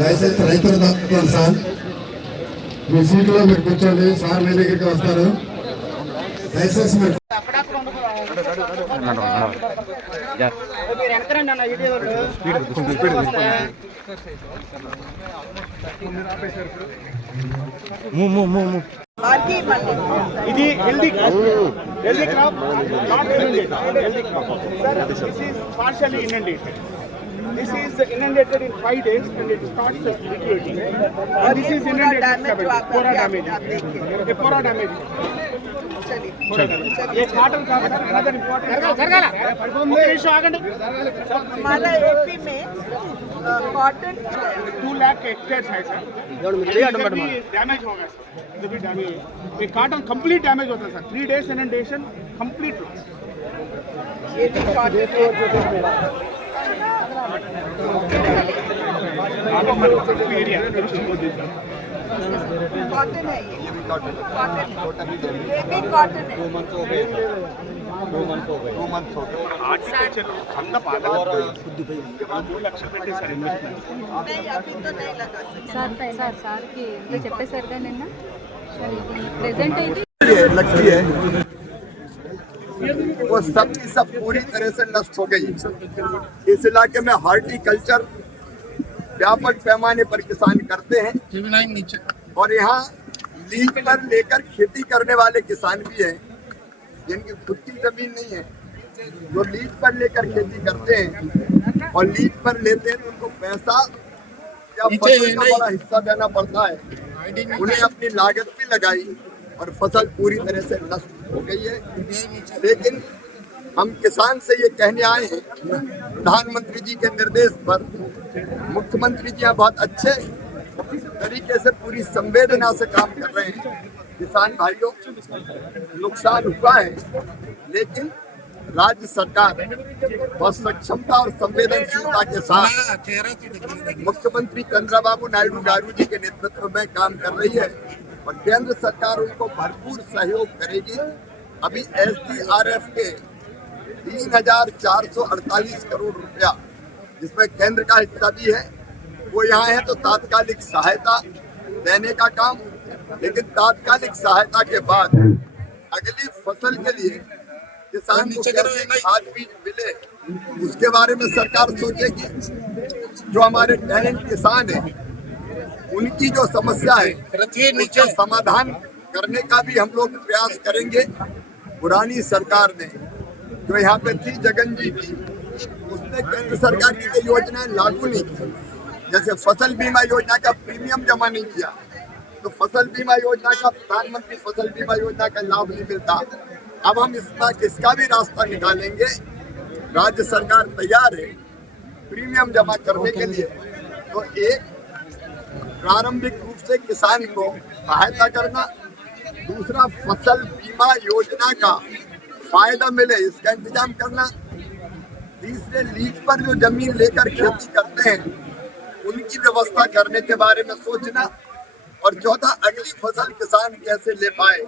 దయచేసి రైతులు తప్పుకోండి సార్, మీ సీట్లో మీరు కూర్చోండి, సార్ మీ దగ్గరికి వస్తారు. దయచేసి మీరు ఇది healthy crop, not inundated. Healthy crop. Sir, this is partially inundated. This is inundated in 5 days and it starts liquidating. This is inundated. Pora damage. ये पूरा damage. ये cotton का another important. हमारा एपी में कॉटन 2 लाख हेक्टेयर है sir. Damage होगा sir, इधर भी डैमेज. ये कॉटन कंप्लीट डैमेज होता है sir. 3 days inundation complete loss. ये भी कॉटन एरिया कॉटन है, ये ये भी कॉटन है. 2 months हो गए. आर्टिकल्चर खंड पादा 2 లక్షలు పెట్టేశారు ఇన్వెస్ట్మెంట్. नहीं अभी तो नहीं लगा సార్ కి చెప్పేశారు కదా నిన్న. ప్రెజెంట్ అయితే लगती है वो सब की सब पूरी तरह से नष्ट हो गई. इस इलाके में हॉर्टिकल्चर व्यापक पैमाने पर किसान करते हैं और यहाँ लीज पर लेकर खेती करने वाले किसान भी हैं जिनकी खुद की जमीन नहीं है, जो लीज पर लेकर खेती करते हैं और लीज पर लेते हैं तो उनको पैसा या फसल का बड़ा हिस्सा देना पड़ता है. उन्हें अपनी लागत भी लगाई और फसल पूरी तरह से नष्ट हो गई है. लेकिन हम किसान से ये कहने आए हैं, प्रधानमंत्री जी के निर्देश पर मुख्यमंत्री जी बहुत अच्छे तरीके से पूरी संवेदना से काम कर रहे हैं. किसान भाइयों नुकसान हुआ है, लेकिन राज्य सरकार बहुत सक्षमता और संवेदनशीलता के साथ मुख्यमंत्री चंद्रबाबू नायडू गारू जी के नेतृत्व में काम कर रही है और केंद्र सरकार उनको भरपूर सहयोग करेगी. अभी SDRF के 3,448 करोड़ रुपया जिसमें केंद्र का हिस्सा भी है वो यहाँ है, तो तात्कालिक सहायता देने का काम. लेकिन तात्कालिक सहायता के बाद अगली फसल के लिए किसान को कैसे खाद बीज मिले उसके बारे में सरकार सोचेगी. जो हमारे टैलेंट किसान हैं उनकी जो समस्या है उसका समाधान करने का भी हम लोग प्रयास करेंगे. पुरानी सरकार ने जो यहाँ पे थी जगन जी की, उसने केंद्र सरकार की कई योजनाएं लागू नहीं की. जैसे फसल बीमा योजना का प्रीमियम जमा नहीं किया तो फसल बीमा योजना का, प्रधानमंत्री फसल बीमा योजना का लाभ नहीं मिलता. अब हम इसका भी रास्ता निकालेंगे. राज्य सरकार तैयार है प्रीमियम जमा करने के लिए. तो एक प्रारंभिक रूप से किसान को सहायता करना, दूसरा फसल बीमा योजना का फायदा मिले इसका इंतजाम करना, तीसरे लीज पर जो जमीन लेकर खेती करते हैं उनकी व्यवस्था करने के बारे में सोचना, और चौथा अगली फसल किसान कैसे ले पाए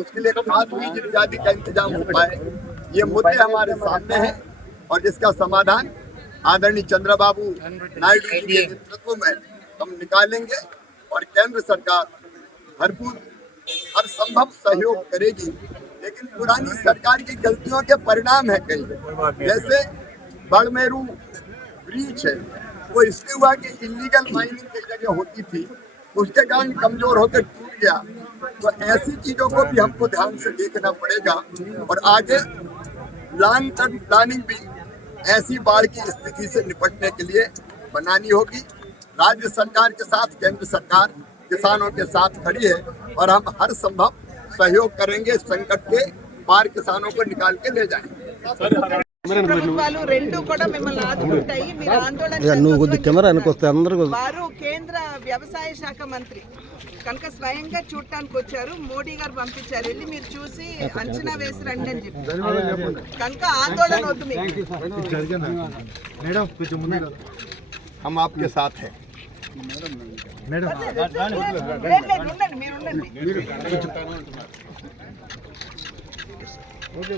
उसके लिए खाद बीज इत्यादि का इंतजाम हो पाए. ये मुद्दे हमारे सामने हैं और जिसका समाधान आदरणीय चंद्रबाबू नायडू जी के नेतृत्व में हम निकालेंगे और केंद्र सरकार भरपूर हर संभव सहयोग करेगी. लेकिन पुरानी सरकार की गलतियों के परिणाम है कई, जैसे बड़मेरू ब्रीच है वो इसलिए हुआ कि इलीगल माइनिंग कई जगह होती थी, उसके कारण कमजोर होकर टूट गया. तो ऐसी चीजों को भी हमको ध्यान से देखना पड़ेगा और आगे लॉन्ग टर्म प्लानिंग भी ऐसी बाढ़ की स्थिति से निपटने के लिए बनानी होगी. राज्य सरकार के साथ केंद्र सरकार किसानों के साथ खड़ी है और हम हर संभव सहयोग करेंगे. संकट के पार किसानों को निकाल के ले जाएंगे. ప్రభుత్వాలు రెండు కూడా మిమ్మల్ని ఆదుకుంటాయి. మీరు ఆందోళన వారు కేంద్ర వ్యవసాయ శాఖ మంత్రి కనుక స్వయంగా చూడటానికి వచ్చారు. మోడీ గారు పంపించారు, వెళ్ళి మీరు చూసి అంచనా వేసి రండి అని చెప్పి. కనుక ఆందోళన వద్దు మీకు. हम आपके साथ हैं. ఉండండి, మీరు ఉండండి. ఓకే.